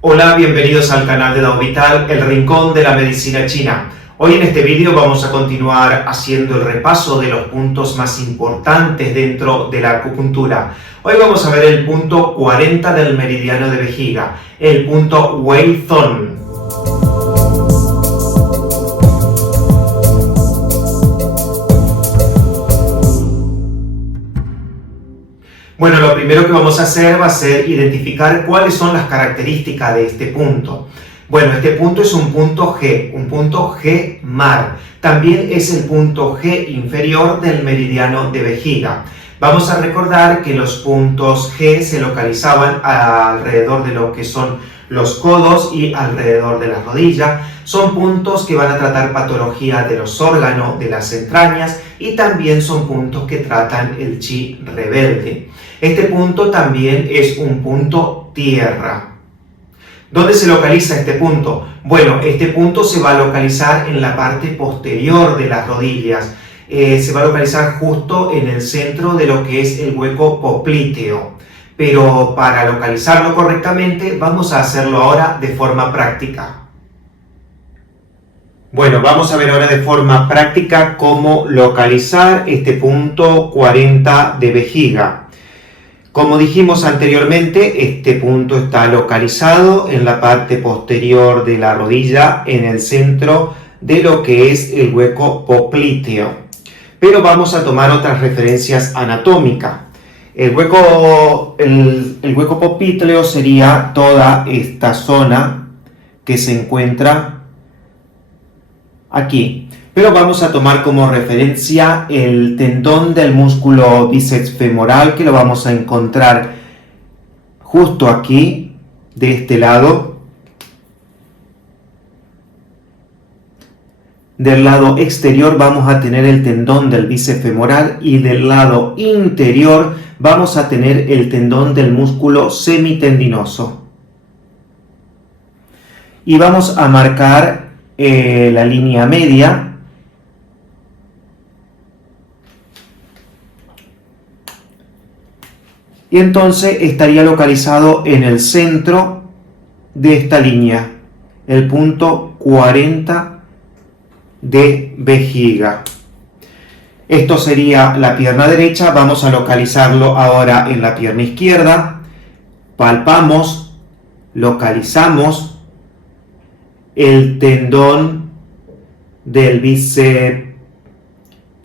Hola, bienvenidos al canal de Dao Vital, el rincón de la medicina china. Hoy en este vídeo vamos a continuar haciendo el repaso de los puntos más importantes dentro de la acupuntura. Hoy vamos a ver el punto 40 del meridiano de vejiga, el punto Wei Zong. Bueno, lo primero que vamos a hacer va a ser identificar cuáles son las características de este punto. Bueno, este punto es un punto G mar. También es el punto G inferior del meridiano de vejiga. Vamos a recordar que los puntos G se localizaban alrededor de lo que son los codos y alrededor de las rodillas. Son puntos que van a tratar patología de los órganos, de las entrañas, y también son puntos que tratan el chi rebelde. Este punto también es un punto tierra. ¿Dónde se localiza este punto? Bueno, este punto se va a localizar en la parte posterior de las rodillas. Se va a localizar justo en el centro de lo que es el hueco popliteo. Pero para localizarlo correctamente vamos a hacerlo ahora de forma práctica. Bueno, vamos a ver ahora de forma práctica cómo localizar este punto 40 de vejiga. Como dijimos anteriormente, este punto está localizado en la parte posterior de la rodilla, en el centro de lo que es el hueco popliteo. Pero vamos a tomar otras referencias anatómicas. El hueco popliteo sería toda esta zona que se encuentra aquí. Pero vamos a tomar como referencia el tendón del músculo bíceps femoral, que lo vamos a encontrar justo aquí, de este lado. Del lado exterior vamos a tener el tendón del bíceps femoral y del lado interior vamos a tener el tendón del músculo semitendinoso. Y vamos a marcar la línea media. Y entonces estaría localizado en el centro de esta línea, el punto 40 de vejiga. Esto sería la pierna derecha. Vamos a localizarlo ahora en la pierna izquierda. Palpamos, localizamos el tendón del bíceps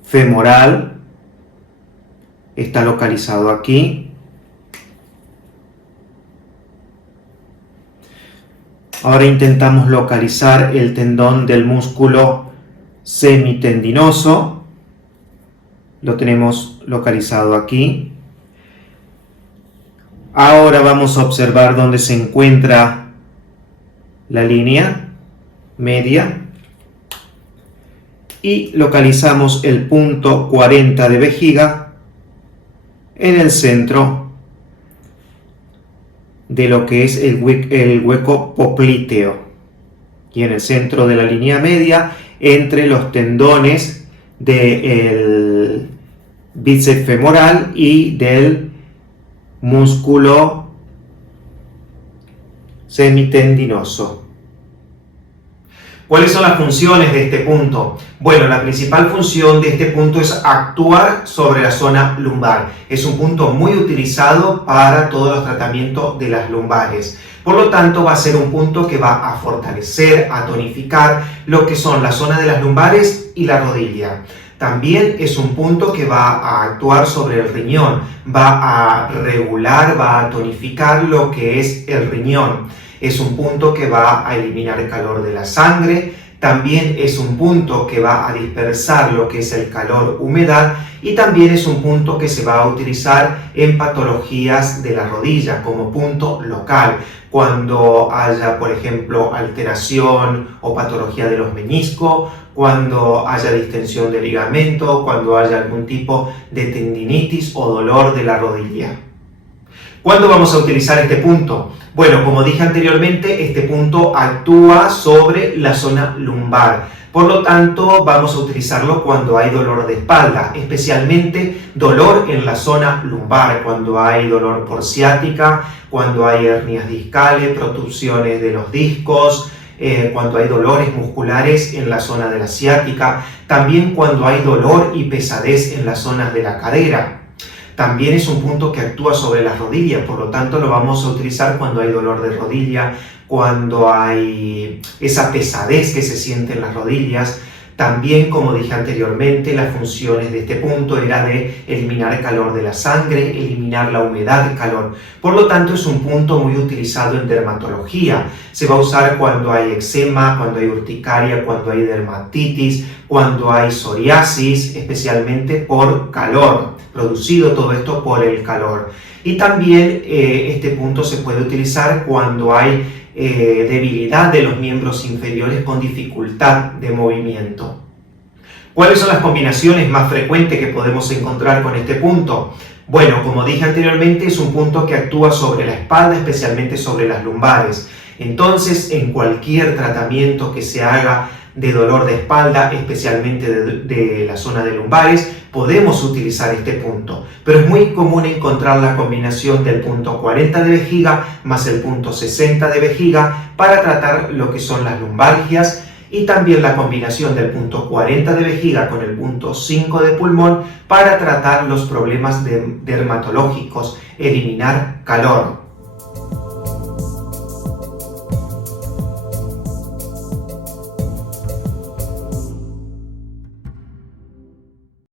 femoral. Está localizado aquí. Ahora intentamos localizar el tendón del músculo semitendinoso. Lo tenemos localizado aquí. Ahora vamos a observar dónde se encuentra la línea media. Y localizamos el punto 40 de vejiga en el centro de lo que es el hueco popliteo, y en el centro de la línea media, entre los tendones del bíceps femoral y del músculo semitendinoso. ¿Cuáles son las funciones de este punto? Bueno, la principal función de este punto es actuar sobre la zona lumbar. Es un punto muy utilizado para todos los tratamientos de las lumbares. Por lo tanto, va a ser un punto que va a fortalecer, a tonificar lo que son la zona de las lumbares y la rodilla. También es un punto que va a actuar sobre el riñón, va a regular, va a tonificar lo que es el riñón. Es un punto que va a eliminar el calor de la sangre. También es un punto que va a dispersar lo que es el calor, humedad, y también es un punto que se va a utilizar en patologías de la rodilla como punto local. Cuando haya, por ejemplo, alteración o patología de los meniscos, cuando haya distensión de ligamento, cuando haya algún tipo de tendinitis o dolor de la rodilla. ¿Cuándo vamos a utilizar este punto? Bueno, como dije anteriormente, este punto actúa sobre la zona lumbar. Por lo tanto, vamos a utilizarlo cuando hay dolor de espalda, especialmente dolor en la zona lumbar, cuando hay dolor por ciática, cuando hay hernias discales, protrusiones de los discos, cuando hay dolores musculares en la zona de la ciática, también cuando hay dolor y pesadez en las zonas de la cadera. También es un punto que actúa sobre las rodillas, por lo tanto lo vamos a utilizar cuando hay dolor de rodilla, cuando hay esa pesadez que se siente en las rodillas. También, como dije anteriormente, las funciones de este punto era de eliminar calor de la sangre, eliminar la humedad de calor. Por lo tanto, es un punto muy utilizado en dermatología. Se va a usar cuando hay eczema, cuando hay urticaria, cuando hay dermatitis, cuando hay psoriasis, especialmente por calor, producido todo esto por el calor. Y también este punto se puede utilizar cuando hay debilidad de los miembros inferiores con dificultad de movimiento. ¿Cuáles son las combinaciones más frecuentes que podemos encontrar con este punto? Bueno, como dije anteriormente, es un punto que actúa sobre la espalda, especialmente sobre las lumbares. Entonces, en cualquier tratamiento que se haga de dolor de espalda, especialmente de la zona de lumbares, podemos utilizar este punto, pero es muy común encontrar la combinación del punto 40 de vejiga más el punto 60 de vejiga para tratar lo que son las lumbalgias, y también la combinación del punto 40 de vejiga con el punto 5 de pulmón para tratar los problemas dermatológicos, eliminar calor.